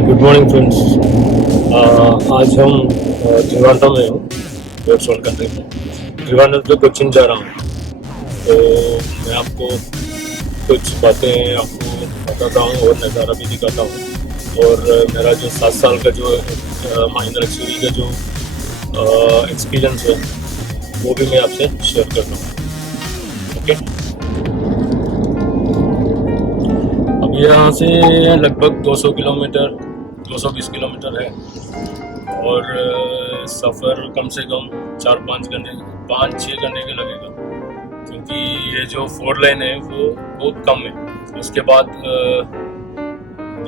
Good morning friends. आज हम त्रिवांद्रम में हूँ, रोड शॉल करने में। त्रिवांद्रम से कोचिन जा रहा हूँ, तो मैं आपको कुछ बातें आपको बताता हूँ और नज़ारा भी दिखाता हूँ। और मेरा जो 7 साल का जो महिंद्रा एक्सयूवी का जो एक्सपीरियंस है वो भी मैं आपसे शेयर करता हूँ। ओके, अब यहाँ से लगभग 200 किलोमीटर 220 किलोमीटर है और सफ़र कम से कम 5-6 घंटे का लगेगा, क्योंकि ये जो 4 लेन है वो बहुत कम है। उसके बाद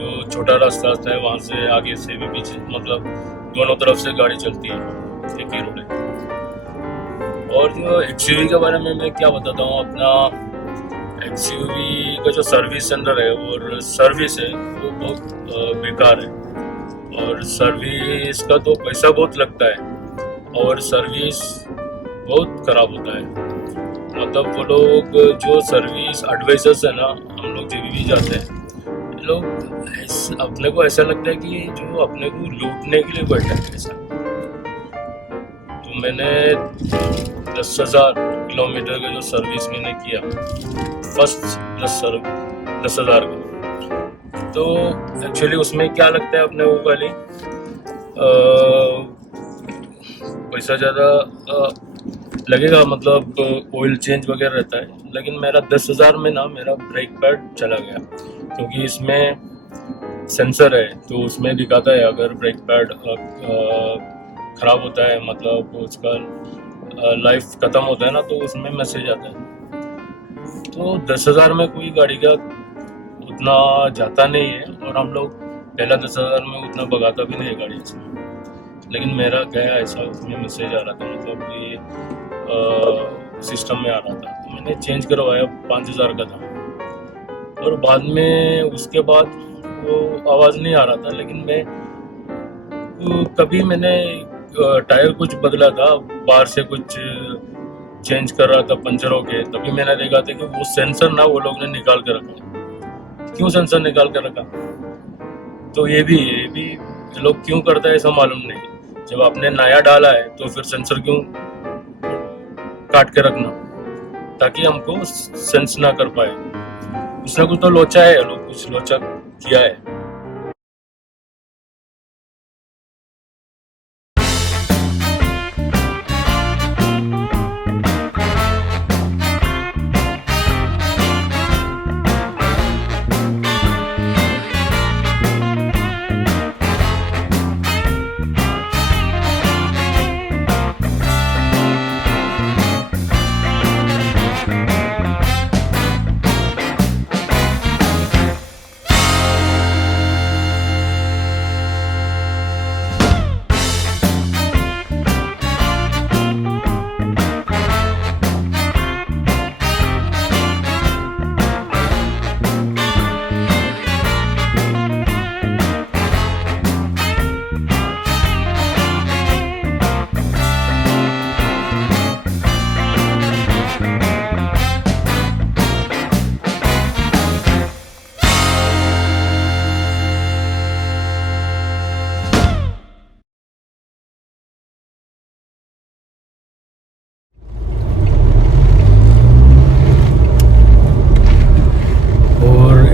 जो छोटा रास्ता आता है वहाँ से आगे से भी पीछे, मतलब दोनों तरफ से गाड़ी चलती है, एक ही रोड है। और जो एक्सयूवी के बारे में मैं क्या बताता हूँ, अपना एक्सयूवी का जो सर्विस सेंटर है और सर्विस है वो बहुत बेकार है, और सर्विस का तो पैसा बहुत लगता है और सर्विस बहुत ख़राब होता है। मतलब वो लोग जो सर्विस एडवाइजर्स है ना, हम लोग जब भी जाते हैं, लोग अपने को ऐसा लगता है कि जो अपने को लूटने के लिए बैठा है ऐसा। तो मैंने 10,000 किलोमीटर का जो सर्विस मैंने किया, फर्स्ट 10,000 का, तो एक्चुअली उसमें क्या लगता है अपने वो वाली पैसा ज़्यादा लगेगा, मतलब ऑयल चेंज वगैरह रहता है। लेकिन मेरा 10,000 में ना मेरा ब्रेक पैड चला गया, क्योंकि इसमें सेंसर है, तो उसमें दिखाता है अगर ब्रेक पैड ख़राब होता है, मतलब उसका लाइफ ख़त्म होता है ना, तो उसमें मैसेज आता है। तो 10,000 में कोई गाड़ी का उतना जाता नहीं है, और हम लोग पहला 10,000 में उतना भगाता भी नहीं है गाड़ी से। लेकिन मेरा गया ऐसा, उसमें मैसेज आ रहा था, मतलब कि सिस्टम में आ रहा था, तो मैंने चेंज करवाया, 5,000 का था। और बाद में उसके बाद वो आवाज़ नहीं आ रहा था, लेकिन मैं कभी मैंने टायर कुछ बदला था, बाहर से कुछ चेंज कर रहा था पंचर हो गए, तभी मैंने देखा था कि वो सेंसर ना वो लोग ने निकाल कर रखा है। क्यों सेंसर निकाल कर रखा, तो ये भी लोग क्यों करता है ऐसा मालूम नहीं। जब आपने नया डाला है तो फिर सेंसर क्यों काट के रखना, ताकि हमको सेंस ना कर पाए। कुछ ना कुछ तो लोचा है, लोग कुछ लोचा किया है।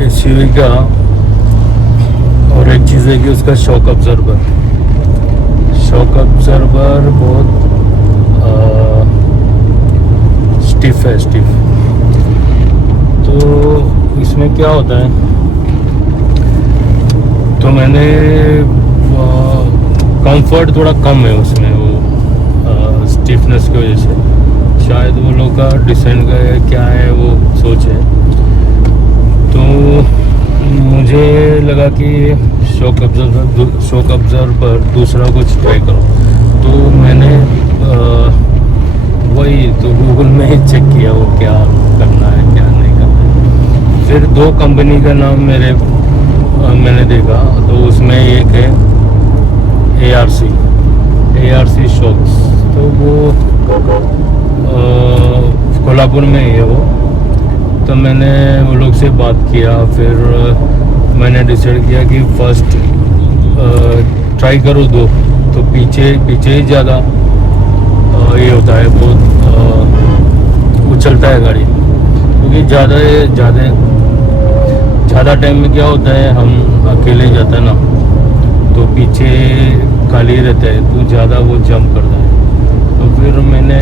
एक्सयूवी का और एक चीज़ है कि उसका शॉक ऑब्जर्वर बहुत स्टिफ है, तो इसमें क्या होता है, तो मैंने कंफर्ट थोड़ा कम है उसमें, वो स्टिफनेस की वजह से। शायद वो लोग का डिज़ाइन का है, क्या है वो सोच है। तो मुझे लगा कि शॉक ऑब्जर्वर दूसरा कुछ ट्राई करो, तो मैंने वही तो गूगल में ही चेक किया वो क्या करना है क्या नहीं करना है। फिर 2 कंपनी का नाम मैंने देखा, तो उसमें एक है ARC शॉक्स, तो वो कोल्हापुर में ही है वो। तो मैंने वो लोग से बात किया, फिर मैंने डिसाइड किया कि फर्स्ट ट्राई करो दो तो पीछे पीछे ही ज़्यादा ये होता है, बहुत उछलता है गाड़ी, क्योंकि ज़्यादा टाइम में क्या होता है, हम अकेले जाते हैं ना तो पीछे खाली रहता है तो ज़्यादा वो जंप करता है। तो फिर मैंने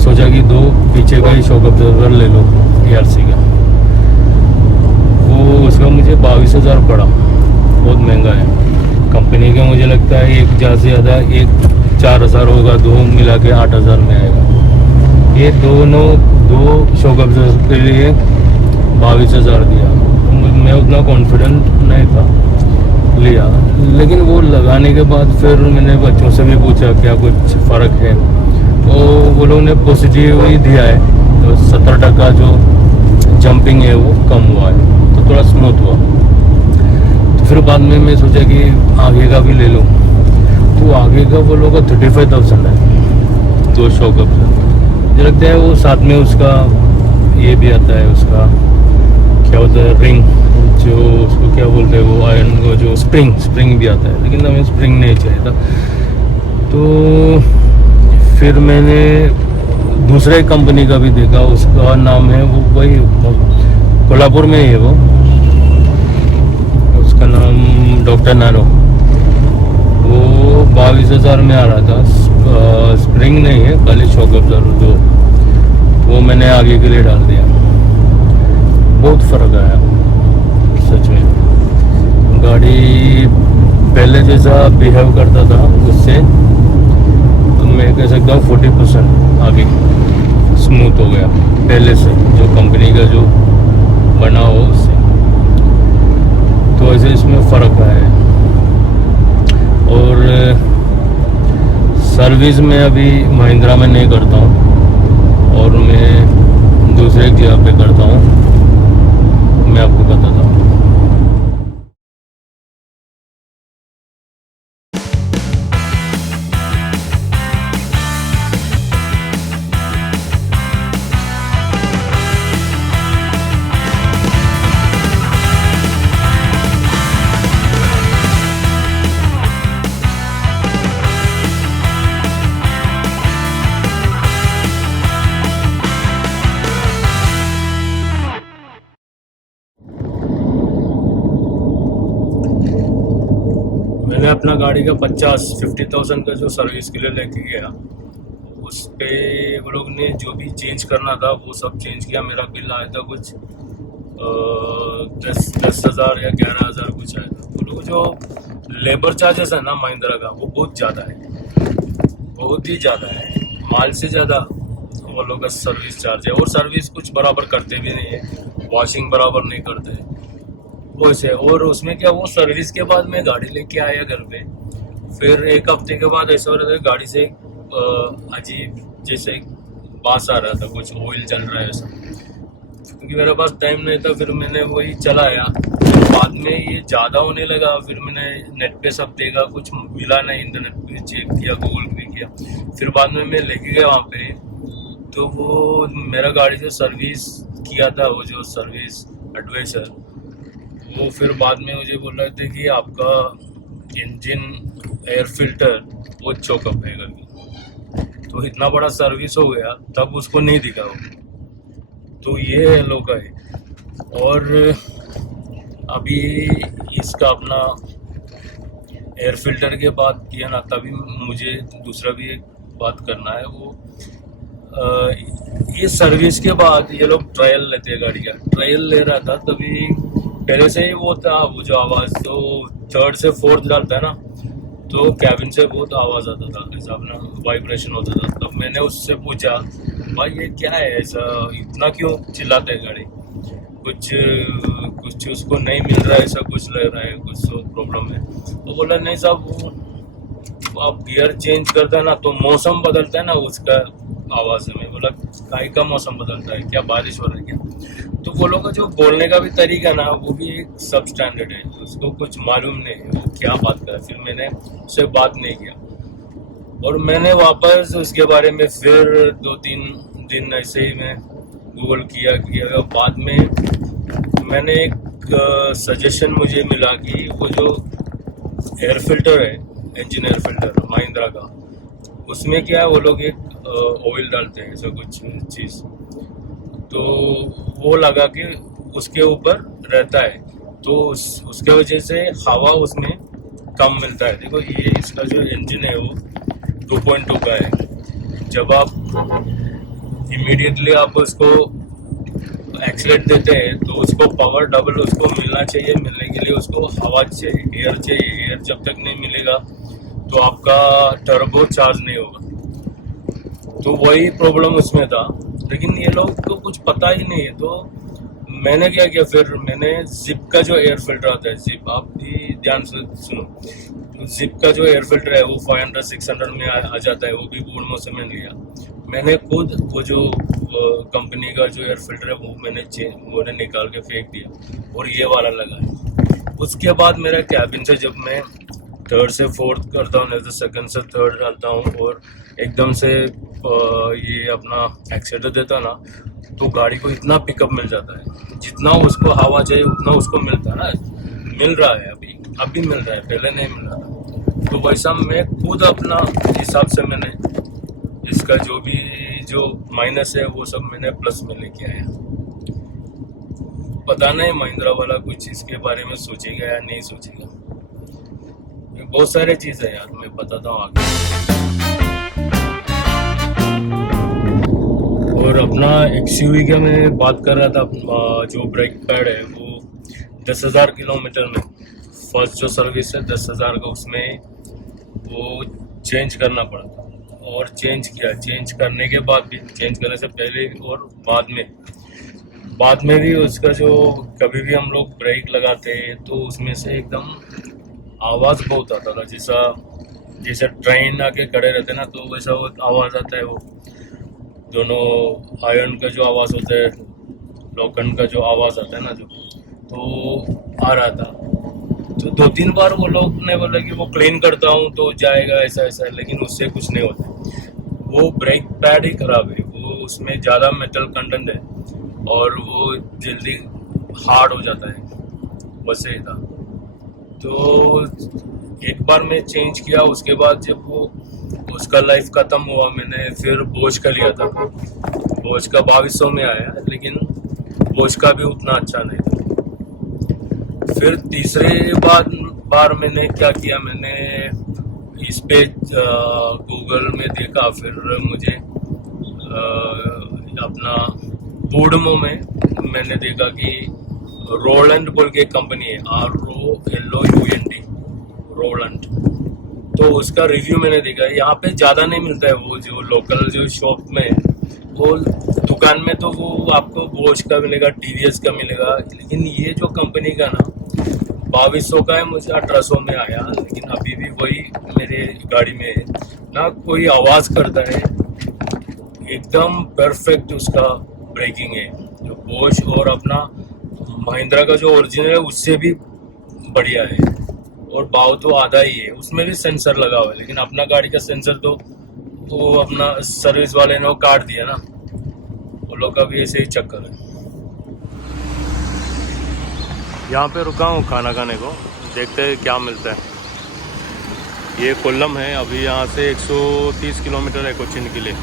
सोचा कि दो पीछे का ही शॉक अब्जर्वर ले लो ARC का। वो उसका मुझे 22,000 पड़ा, बहुत महंगा है। कंपनी का मुझे लगता है एक ज़्यादा से ज़्यादा 4,000 होगा, दो मिला के 8,000 में आएगा। ये दो शॉक अब्जर्वर के लिए 22,000 दिया। मैं उतना कॉन्फिडेंट नहीं था, लिया। लेकिन वो लगाने के बाद फिर मैंने बच्चों से भी पूछा क्या कुछ फ़र्क है, तो वो लोगों ने पॉजिटिव ही दिया है। तो 70% जो जंपिंग है वो कम हुआ है, तो थोड़ा स्मूथ हुआ। तो फिर बाद में मैं सोचा कि आगे का भी ले लूँ, तो आगे का वो लोगों का 35,000 है, दो शॉक अब्जर्वर। मुझे लगता है वो साथ में उसका ये भी आता है, उसका क्या होता है, रिंग, जो उसको क्या बोलते हैं, वो आयरन को जो स्प्रिंग भी आता है, लेकिन हमें स्प्रिंग नहीं चाहिए था। तो फिर मैंने दूसरे कंपनी का भी देखा, उसका नाम है वो वही कोल्हापुर में ही है वो, उसका नाम डॉक्टर नैनो। वो 22,000 में आ रहा था, स्प्रिंग नहीं है, खाली शॉक अब्जर्वर दो। वो मैंने आगे के लिए डाल दिया, बहुत फ़र्क आया सच में। गाड़ी पहले जैसा बिहेव करता था उससे तो मैं कह सकता हूँ 40% आगे स्मूथ हो गया पहले से, जो कंपनी का जो बना हो उससे। तो ऐसे इसमें फ़र्क आया है। और सर्विस में अभी महिंद्रा में नहीं करता हूँ, और मैं दूसरे जगह पे करता हूँ, मैं आपको बताता हूँ। मैंने अपना गाड़ी का 50,000 का जो सर्विस के लिए लेके गया, उस पे वो लोग ने जो भी चेंज करना था वो सब चेंज किया। मेरा बिल आया था कुछ 10,000 या 11,000 कुछ आया था। वो लोग जो लेबर चार्जेस है ना महिंद्रा का, वो बहुत ज़्यादा है, बहुत ही ज़्यादा है, माल से ज़्यादा वो लोग का सर्विस चार्ज है। और सर्विस कुछ बराबर करते भी नहीं है, वॉशिंग बराबर नहीं करते हैं वैसे। और उसमें क्या, वो सर्विस के बाद मैं गाड़ी लेके आया घर पे, फिर एक हफ्ते के बाद ऐसा हो रहा था गाड़ी से अजीब जैसे बास आ रहा था, कुछ ऑयल चल रहा है ऐसा। क्योंकि मेरे पास टाइम नहीं था, फिर मैंने वही चलाया। बाद में ये ज़्यादा होने लगा, फिर मैंने नेट पे सब देखा, कुछ मिला नहीं, इंटरनेट पे चेक किया, गूगल पे किया। फिर बाद में मैं लेके गया वहाँ पे, तो वो मेरा गाड़ी जो सर्विस किया था, वो जो सर्विस एडवाइजर, वो फिर बाद में मुझे बोल रहे थे कि आपका इंजन एयर फिल्टर वो चोकअप है करके। तो इतना बड़ा सर्विस हो गया, तब उसको नहीं दिखा वो। तो ये है लोग का है। और अभी इसका अपना एयर फिल्टर के बात किया ना, तभी मुझे दूसरा भी एक बात करना है। वो ये सर्विस के बाद ये लोग ट्रायल लेते हैं, गाड़ी का ट्रायल ले रहा था, तभी पहले से ही वो था, वो जो आवाज़ तो 3rd से 4th डालता है ना, तो कैबिन से बहुत आवाज़ आता था, ऐसा अपना वाइब्रेशन होता था। तब मैंने उससे पूछा, भाई ये क्या है, ऐसा इतना क्यों चिल्लाते हैं गाड़ी, कुछ उसको नहीं मिल रहा है, ऐसा कुछ लग रहा है, कुछ तो प्रॉब्लम है। तो बोला नहीं साहब, वो आप गियर चेंज करता है ना तो मौसम बदलता है ना, उसका आवाज़ में। बोला काहे का मौसम बदलता है, क्या बारिश हो रही है क्या? तो वो लोग का जो बोलने का भी तरीका ना, वो भी एक सब स्टैंडर्ड है, उसको कुछ मालूम नहीं है वो क्या बात कर। फिर मैंने उससे बात नहीं किया, और मैंने वापस उसके बारे में फिर 2-3 दिन ऐसे ही मैं गूगल किया। बाद में मैंने एक सजेशन मुझे मिला कि वो जो एयर फिल्टर है, इंजन एयर फिल्टर महिंद्रा का, उसमें क्या है वो लोग एक ऑयल डालते हैं ऐसा कुछ चीज़, तो वो लगा के उसके ऊपर रहता है, तो उसके वजह से हवा उसमें कम मिलता है। देखो ये इसका जो इंजन है वो 2.2 का है। जब आप इमीडिएटली आप उसको एक्सीलेट देते हैं तो उसको पावर डबल उसको मिलना चाहिए, मिलने के लिए उसको हवा चाहिए, एयर चाहिए। एयर जब तक नहीं मिलेगा तो आपका टर्बो चार्ज नहीं होगा, तो वही प्रॉब्लम उसमें था। लेकिन ये लोग को कुछ पता ही नहीं है, तो मैंने क्या किया, फिर मैंने जिप का जो एयर फिल्टर आता है, जिप आप भी ध्यान से सुनो, तो जिप का जो एयर फिल्टर है वो 500-600 में आ जाता है, वो भी बोर्डमो से मैंने लिया। मैंने खुद वो जो कंपनी का जो एयर फिल्टर है वो मैंने निकाल के फेंक दिया और ये वाला लगाया। उसके बाद मेरा कैबिन से जब मैं थर्ड से फोर्थ करता हूँ, नहीं तो सेकंड से थर्ड डालता हूँ और एकदम से ये अपना एक्सीलेटर देता ना, तो गाड़ी को इतना पिकअप मिल जाता है, जितना उसको हवा चाहिए उतना उसको मिलता है ना, मिल रहा है अभी मिल रहा है, पहले नहीं मिल रहा था। तो वैसा मैं खुद अपना हिसाब से मैंने इसका जो माइनस है वो सब मैंने प्लस में लेके आया। पता नहीं महिंद्रा वाला कुछ इसके बारे में सोचेगा या नहीं सोचेगा, बहुत सारे चीज़ है यार, मैं बताता हूँ आगे। और अपना एक्सयूवी का मैं बात कर रहा था, जो ब्रेक पैड है वो 10,000 किलोमीटर में फर्स्ट जो सर्विस है 10,000 का, उसमें वो चेंज करना पड़ा था और चेंज किया। चेंज करने के बाद भी, चेंज करने से पहले और बाद में भी उसका जो कभी भी हम लोग ब्रेक लगाते हैं तो उसमें से एकदम आवाज़ बहुत आता था, जैसे ट्रेन आके खड़े रहते ना, तो वैसा वो आवाज़ आता है। वो दोनों आयरन का जो आवाज़ होता है, लोखंड का जो आवाज़ आता है ना, तो आ रहा था। तो 2-3 बार वो लोग ने बोला कि वो क्लीन करता हूँ तो जाएगा, ऐसा ऐसा, लेकिन उससे कुछ नहीं होता। वो ब्रेक पैड ही खराब है, वो उसमें ज़्यादा मेटल कंटेंट है और वो जल्दी हार्ड हो जाता है, बस ही था। तो एक बार मैं चेंज किया, उसके बाद जब वो उसका लाइफ ख़त्म हुआ, मैंने फिर बोश का लिया था। बोश का 2200 में आया, लेकिन बोश का भी उतना अच्छा नहीं था। फिर तीसरे बार मैंने क्या किया, मैंने इस पे गूगल में देखा, फिर मुझे अपना बोर्डमो में मैंने देखा कि रोलैंड बोल के कंपनी है, ROLOUND, रोलैंड। तो उसका रिव्यू मैंने देखा, यहाँ पे ज़्यादा नहीं मिलता है। वो जो लोकल जो शॉप में, वो दुकान में तो वो आपको बोश का मिलेगा, TVS का मिलेगा, लेकिन ये जो कंपनी का ना 2200 का है, मुझे 1800 में आया। लेकिन अभी भी वही मेरे गाड़ी में है ना, कोई आवाज़ करता है, एकदम परफेक्ट उसका ब्रेकिंग है। जो बोश और अपना महिंद्रा का जो ओरिजिनल है उससे भी बढ़िया है, और भाव तो आधा ही है। उसमें भी सेंसर लगा हुआ है, लेकिन अपना गाड़ी का सेंसर तो अपना सर्विस वाले ने वो काट दिया ना, वो लोग का भी ऐसे ही चक्कर है। यहाँ पे रुका हूँ खाना खाने को, देखते हैं क्या मिलता है। ये कोल्लम है, अभी यहाँ से 130 किलोमीटर है कोचिन के लिए।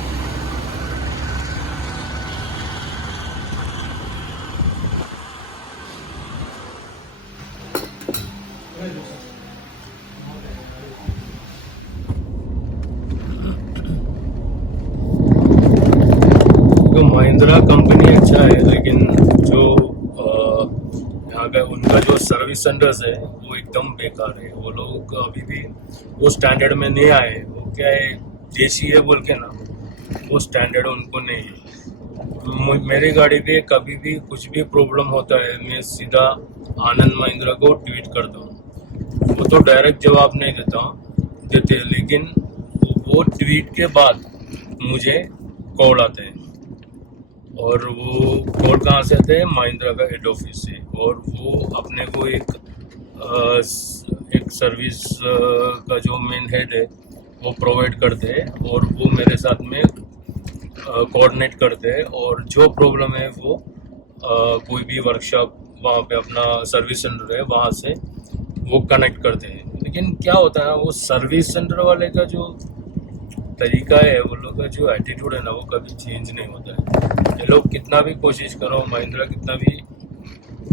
तो महिंद्रा कंपनी अच्छा है, लेकिन जो यहाँ का उनका जो सर्विस सेंटर्स है वो एकदम बेकार है। वो लोग अभी भी वो स्टैंडर्ड में नहीं आए। वो क्या है, देसी है बोल के ना, वो स्टैंडर्ड उनको नहीं है। मेरी गाड़ी पे कभी भी कुछ भी प्रॉब्लम होता है, मैं सीधा आनंद महिंद्रा को ट्वीट करता हूँ। वो तो डायरेक्ट जवाब नहीं देते, लेकिन वो ट्वीट के बाद मुझे कॉल आते हैं, और वो कॉल कहाँ से आते हैं, महिंद्रा का हेड ऑफिस से। और वो अपने को एक सर्विस का जो मेन हेड है वो प्रोवाइड करते हैं, और वो मेरे साथ में कोऑर्डिनेट करते हैं, और जो प्रॉब्लम है वो कोई भी वर्कशॉप वहाँ पे अपना सर्विस सेंटर है वहाँ से वो कनेक्ट करते हैं। लेकिन क्या होता है ना, वो सर्विस सेंटर वाले का जो तरीका है, वो लोग का जो एटीट्यूड है ना, वो कभी चेंज नहीं होता है। ये लोग कितना भी कोशिश करो, महिंद्रा कितना भी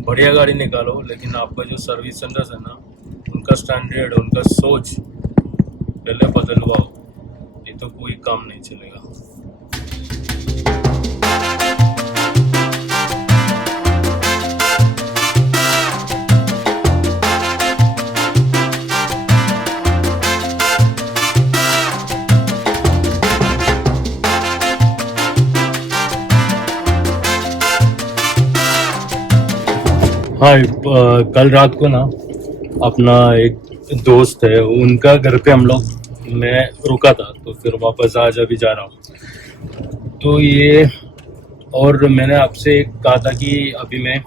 बढ़िया गाड़ी निकालो, लेकिन आपका जो सर्विस सेंटर्स है ना, उनका स्टैंडर्ड, उनका सोच पहले बदलवाओ, ये तो कोई काम नहीं चलेगा। हाँ, कल रात को ना अपना एक दोस्त है, उनका घर पे हम लोग, मैं रुका था, तो फिर वापस आज अभी जा रहा हूँ। तो ये, और मैंने आपसे कहा था कि अभी मैं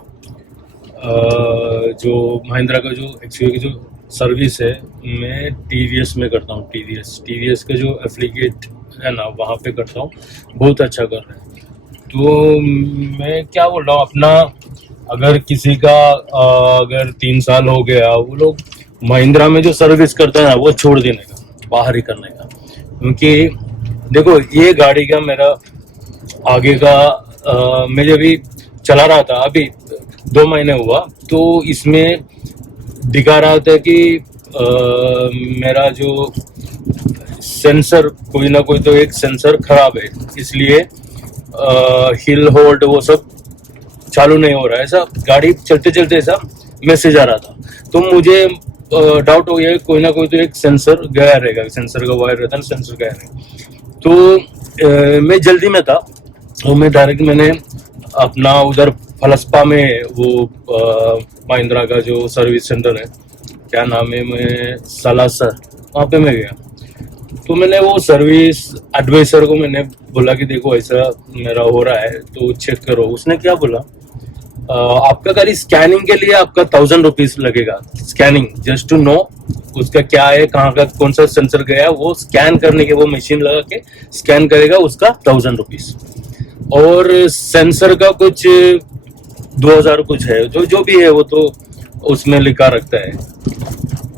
जो महिंद्रा का जो एक्चुअली की जो सर्विस है, मैं टीवीएस में करता हूँ। टीवीएस का जो एप्लीकेट है ना, वहाँ पे करता हूँ, बहुत अच्छा कर रहे हैं। तो मैं क्या बोल रहा हूँ, अपना अगर किसी का अगर 3 साल हो गया, वो लोग महिंद्रा में जो सर्विस करता है ना, वो छोड़ देने का, बाहर ही करने का। क्योंकि देखो, ये गाड़ी का मेरा आगे का मैं जब भी चला रहा था, अभी 2 महीने हुआ, तो इसमें दिखा रहा था कि मेरा जो सेंसर, कोई ना कोई तो एक सेंसर खराब है, इसलिए हिल होल्ड वो सब चालू नहीं हो रहा है। ऐसा गाड़ी चलते चलते ऐसा मैसेज आ रहा था। तो मुझे डाउट हो गया, कोई ना कोई तो एक सेंसर गया रहेगा, सेंसर का वायर रहता है ना, सेंसर गया रहेगा। तो मैं जल्दी में था, तो मैं डायरेक्ट मैंने अपना उधर फलस्पा में वो महिंद्रा का जो सर्विस सेंटर है, क्या नाम है, मैं सालासर, वहाँ पे मैं गया। तो मैंने वो सर्विस एडवाइजर को मैंने बोला कि देखो ऐसा मेरा हो रहा है, तो चेक करो। उसने क्या बोला, आपका गाड़ी स्कैनिंग के लिए आपका 1000 रुपीज लगेगा, स्कैनिंग, जस्ट टू नो उसका क्या है, कहाँ का कौन सा सेंसर गया है, वो स्कैन करने के, वो मशीन लगा के स्कैन करेगा, उसका 1000 रुपीज। और सेंसर का कुछ 2000 कुछ है, जो भी है वो तो उसमें लिखा रखता है,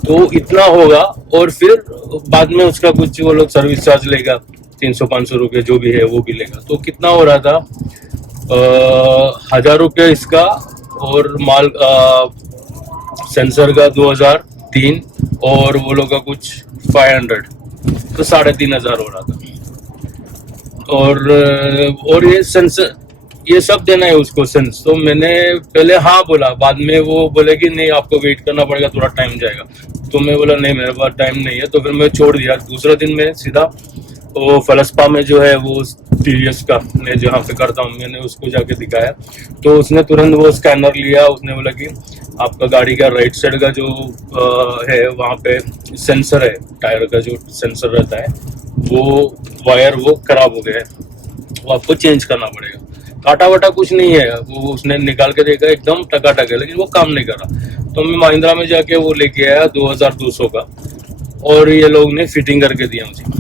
तो इतना होगा। और फिर बाद में उसका कुछ वो लोग सर्विस चार्ज लेगा, 300-500 रुपये जो भी है वो भी लेगा। तो कितना हो रहा था, 1000 रुपये इसका, और माल सेंसर का 2003, और वो लोग का कुछ 500, तो 3500 हो रहा था। और ये सेंसर, ये सब देना है उसको सेंस। तो मैंने पहले हाँ बोला, बाद में वो बोले कि नहीं आपको वेट करना पड़ेगा, थोड़ा टाइम जाएगा। तो मैं बोला नहीं, मेरे पास टाइम नहीं है, तो फिर मैं छोड़ दिया। दूसरा दिन मैं सीधा वो फलस्पा में जो है वो टीवीएस का मैं जहाँ पे करता हूँ, मैंने उसको जाके दिखाया। तो उसने तुरंत वो स्कैनर लिया, उसने बोला कि आपका गाड़ी का राइट साइड का जो है वहाँ पे सेंसर है, टायर का जो सेंसर रहता है, वो वायर वो खराब हो गया है, वो आपको चेंज करना पड़ेगा। काटा वाटा कुछ नहीं है, वो उसने निकाल के देखा, एकदम टकाटक है, लेकिन वो काम नहीं कर रहा। तो मैं महिंद्रा में जाके वो लेके आया 2200 का, और ये लोग ने फिटिंग करके दिया मुझे।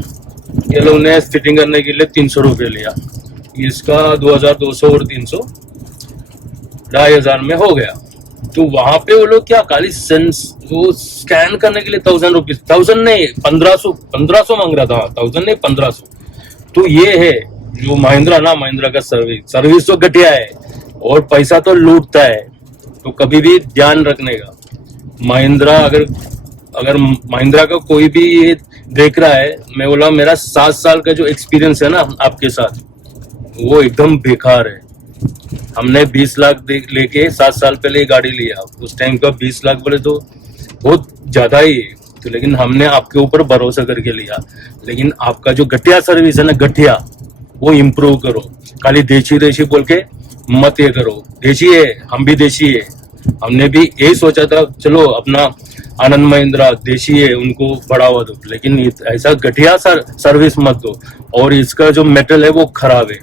ये लोग ने फिटिंग करने के लिए 300 रुपये लिया, इसका 2200 और 300, 2500 में हो गया। तो वहां पे वो लोग क्या, खाली सेंस वो स्कैन करने के लिए 1000 रुपीज, 1000 नहीं 1500 मांग रहा था, 1000 नहीं 1500। तो ये है जो महिंद्रा ना, महिंद्रा का सर्विस तो घटिया है, और पैसा तो लूटता है। तो कभी भी ध्यान रखने का, महिंद्रा अगर महिंद्रा का कोई भी ये देख रहा है, मैं बोला मेरा 7 साल का जो एक्सपीरियंस है ना आपके साथ, वो एकदम बेकार है। हमने 20 लाख लेके 7 साल पहले गाड़ी लिया, उस टाइम का 20 लाख बोले तो बहुत ज्यादा ही है, तो लेकिन हमने आपके ऊपर भरोसा करके लिया। लेकिन आपका जो घटिया सर्विस है ना, घटिया, वो इम्प्रूव करो। खाली देशी बोल के मत ये करो। देशी है, हम भी देशी है, हमने भी यही सोचा था चलो अपना आनंद महिंद्रा देशी है, उनको बढ़ावा दो, लेकिन ऐसा घटिया सर्विस मत दो। और इसका जो मेटल है वो खराब है।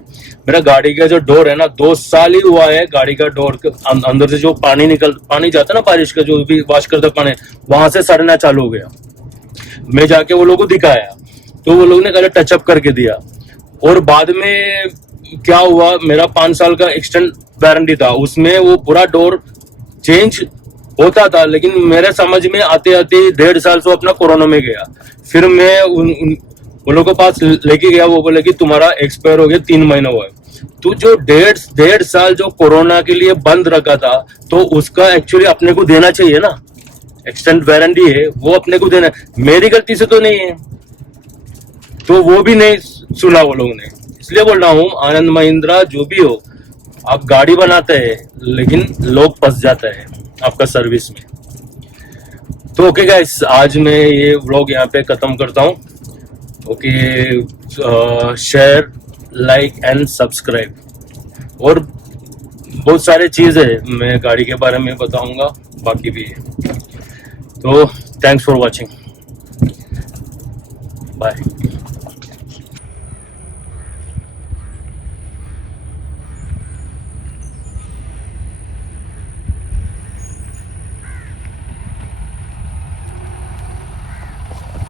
मेरा गाड़ी का जो डोर है ना, 2 साल ही हुआ है, गाड़ी का डोर अंदर से जो पानी जाता है ना, बारिश का जो भी वॉश करता पानी, वहां से सड़ना चालू हो गया। मैं जाके वो लोगों को दिखाया, तो वो लोग ने पहले टचअप करके दिया। और बाद में क्या हुआ, मेरा 5 साल का एक्सटेंड वारंटी था, उसमें वो पूरा डोर चेंज होता था, लेकिन मेरे समझ में आते आते 1.5 साल से अपना कोरोना में गया। फिर मैं उन लोगों के पास लेके गया, वो बोले कि तुम्हारा एक्सपायर हो गया, 3 महीने हुआ है। तो जो 1.5 साल जो कोरोना के लिए बंद रखा था, तो उसका एक्चुअली अपने को देना चाहिए ना, एक्सटेंड वारंटी है वो अपने को देना। मेरी गलती से तो नहीं है, तो वो भी नहीं सुना वो लोग ने। इसलिए बोल रहा हूँ, आनंद महिंद्रा जो भी हो, आप गाड़ी बनाते हैं लेकिन लोग फंस जाते हैं आपका सर्विस में। तो ओके गाइस, आज मैं ये व्लॉग यहाँ पे खत्म करता हूँ। Okay, share, like and subscribe. और बहुत सारे चीज़ है, मैं गाड़ी के बारे में बताऊंगा, बाकी भी है। तो थैंक्स फॉर वॉचिंग, बाय।